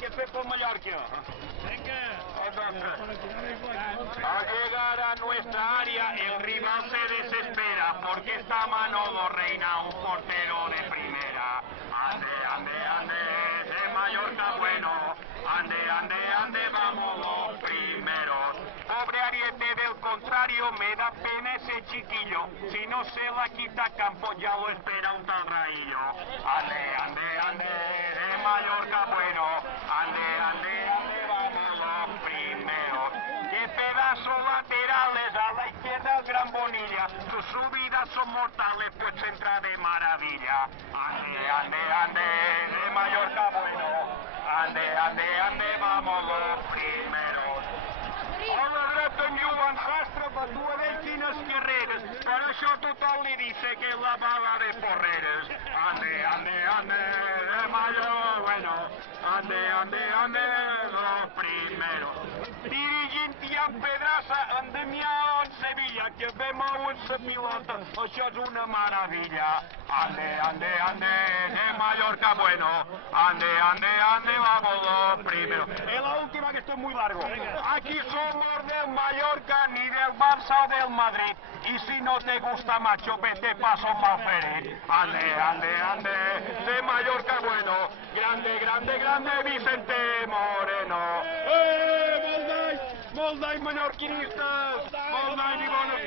que fue por Mallorca. Al llegar a nuestra área, el rival se desespera porque está Manolo Reina, un portero de primera. Ande, ande, ande, de Mallorca bueno. Ande, ande, ande, vamos los primeros. Pobre ariete del contrario, me da pena ese chiquillo. Si no se la quita Campos, ya lo espera un tal Raillo. Ande, ande, ande, de Mallorca bueno. Ande, ande, ande, vamos los primeros. Qué pedazos laterales a la izquierda el Gran Bonilla. Sus subidas son mortales, pues entra de maravilla. Ande, ande, ande, de Mallorca bueno. Ande, ande, ande, vamos los primeros. Hola, Reto Joan Sastre, batua de quines carreres. Per això tothom li dice que la bala de Porreres. Ande, ande, ande, de Mayo, bueno. Ande, ande, ande, los primeros. Dirigint Ian Pedraza, endemià en Sevilla, que ve mou en sa pilota. Això és una meravella. Ande, ande, ande, de Mallorca, bueno. Ande, ande, ande, vamos los primeros. Es la última que estoy muy largo. Aquí somos del Mallorca, ni del Barça o del Madrid. Y si no te gusta, macho, vete paso pa' Fere. Ande, ande, ande, de Mallorca, bueno. Grande, grande, grande, Vicente Moreno. Molt d'any, mallorquinistes! Molt d'any i bones